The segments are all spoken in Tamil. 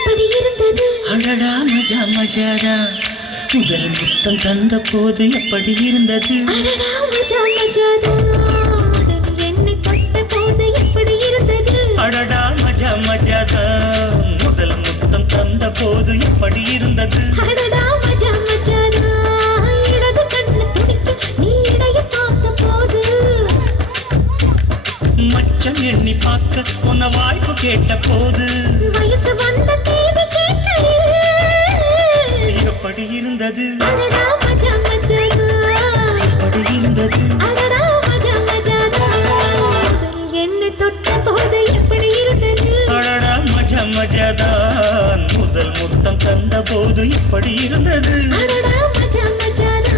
எப்படி இருந்தது? அடடா மஜா மஜாதா முதல் முத்தம் தந்த போது எப்படி இருந்தது? அடடா மஜா மஜாதா என்னை தொட்ட போது எப்படி இருந்தது? அடடா மஜா மஜாதா முதல் முத்தம் தந்த போது எப்படி இருந்தது? அடடா மஜா மஜாதா இடது கண்ணு துடிக்க நீ இடைய பார்த்த போது மச்சம் எண்ணி பார்க்க உன்ன வாய்ப்பு கேட்ட போது வயசு வந்த தேதி கேட்கையில் எப்படி இருந்தது? அடடா மஜா மஜாதா எப்படி இருந்தது? அடடா மஜா மஜாதா என்னை தொட்ட போது எப்படி இருந்தது? அடடா மஜா மஜாதான் முதல் முத்தம் தந்த போது எப்படி இருந்தது? அடடா மஜா மஜாதா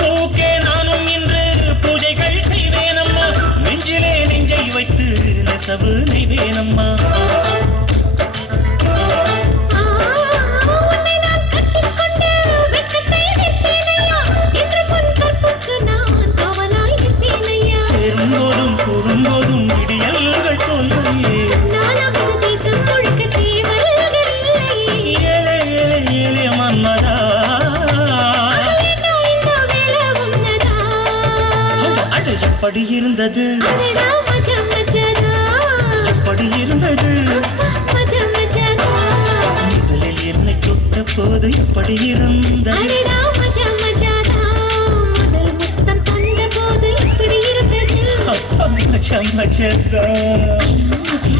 பூக்கே நானும் இன்று பூஜைகள் செய்வேனம்மா நெஞ்சிலே நெஞ்சை வைத்து நெசவு நெய்வேனம்மா உன்னை நான் கட்டிக்கொண்டு வெட்கத்தை நிற்பேனையா என்று பொன் கற்புக்கு நான் காவலாய் நிற்பேனையா சேரும் போதும் கூடும்போதும் விடியல்கள் தோல்லையே நான் நமது தேசம் முழுக்க சேவல்கள் இல்லையே ஏலே ஏலே ஏலே மன்மதா இந்த வேலை உன்னதா அட எப்படி இருந்தது? அடடா மஜா மஜாதா எப்படி இருந்தது? மஜா மஜாதா முதலில் என்னை தொட்ட போது எப்படி இருந்தது? அடடா மஜா மஜாதா முதல் முத்தம் தந்த போது எப்படி இருந்தது? மஜா மஜாதா மஜா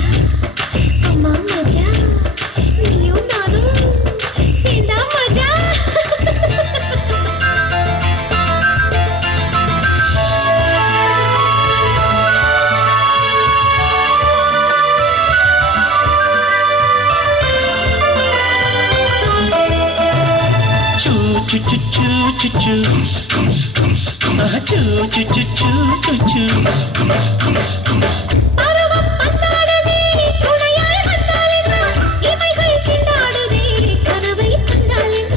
அம்மா மஜா நீயும் நானும் சேர்ந்தா மஜா Choo choo choo choo choo choo choo choo choo choo பருவம் பந்தாடுதே துணையாய் வந்தாலென்ன இமைகள் திண்டாடுதே கனவை தந்தாலென்ன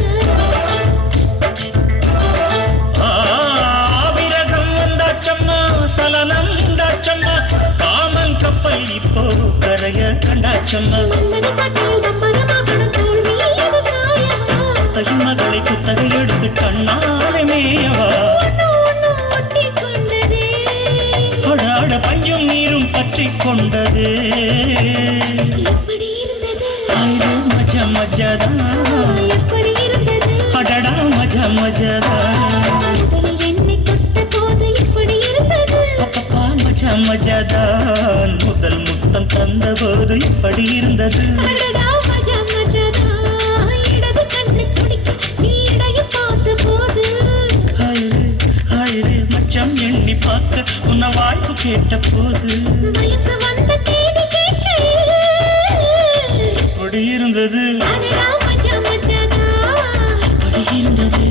விரகம் வந்தாச்சம்மா சலனம் உண்டாச்சம்மா காமன் கப்பல் இப்போ கரைய கண்டாச்சம்மா மன்மத சாட்டையில் பம்பரமாகணும் தோல் மீது சாயமா தையும் மகளை குத்தகை எடுத்து கண்ணாலே மேயவா ஒன்னும் ஒட்டிக் கொண்டதே அடாட பஞ்சும் நீரும் பற்றி கொண்டது எப்படி இருந்தது? ஆயிரே மஜா மஜாதா எப்படி இருந்தது? அடடா மஜா மஜாதா முதலில் என்னை தொட்ட போது எப்படி இருந்தது? அப்பப்பா மஜா மஜாதான் முதல் முத்தம் தந்த போது எப்படி இருந்தது? அடடா மஜா மஜாதா இடது கண்ணு துடிக்க நீ இடைய பார்த்த போது ஆயிரே ஆயிரே மச்சம் எண்ணி பார்க்க உன்ன வாய்ப்பு கேட்ட போது வயசு வந்த தேதி கேட்கையில் எப்படி இருந்தது? அடடா மஜா மஜாதா எப்படி இருந்தது?